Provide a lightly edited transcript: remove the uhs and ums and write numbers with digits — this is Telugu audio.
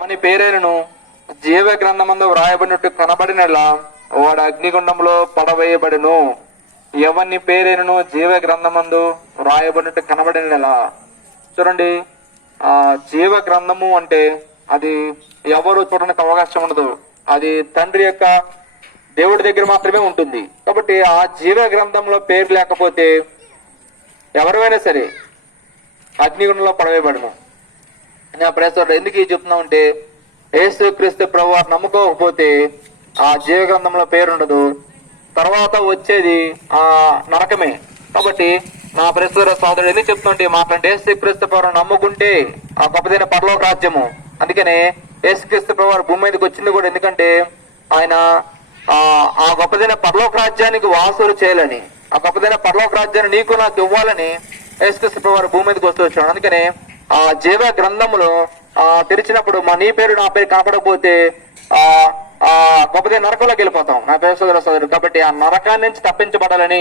మన పేరైనను జీవ గ్రంథమందు వ్రాయబడినట్టు కనబడినలా వాడు అగ్నిగుండంలో పడవేయబడును. ఎవరిని పేరైనను జీవ గ్రంథమందు వ్రాయబడినట్టు కనబడినలా. చూడండి, జీవ గ్రంథము అంటే అది ఎవరు చూడడానికి అవకాశం ఉండదు. అది తండ్రి యొక్క దేవుడి దగ్గర మాత్రమే ఉంటుంది. కాబట్టి ఆ జీవ గ్రంథంలో పేరు లేకపోతే ఎవరైనా సరే అగ్నిగుండంలో పడవేయబడును. నా ప్రేసర్ ఎందుకు చెప్తున్నా అంటే, యేసుక్రీస్తు ప్రభువారు నమ్ముకోకపోతే ఆ జీవ గ్రంథంలో పేరు ఉండదు. తర్వాత వచ్చేది ఆ నరకమే. కాబట్టి నా ప్రేసర సోదరుడు ఎందుకు చెప్తుంటే మాట్లాడే, యేసుక్రీస్తు ప్రభువారు నమ్ముకుంటే ఆ గొప్పదైన పరలోక రాజ్యము. అందుకనే యేసుక్రీస్తు ప్రభువారు భూమి మీదకి వచ్చింది కూడా ఎందుకంటే ఆయన ఆ గొప్పదైన పరలోక రాజ్యానికి వాసులు చేయాలని, ఆ గొప్పదైన పరలోక రాజ్యాన్ని నీకు నాకు ఇవ్వాలని యేసుక్రీస్తు ప్రభువారు భూమి మీదకి వస్తూ వచ్చాడు. అందుకనే ఆ జీవ గ్రంథములు తెరిచినప్పుడు నీ పేరు నా పేరు కనపడకపోతే గొప్పదే నరకంలోకి వెళ్ళిపోతాం. నా పేరు సోదరు. కాబట్టి ఆ నరకాన్ని నుంచి తప్పించబడాలని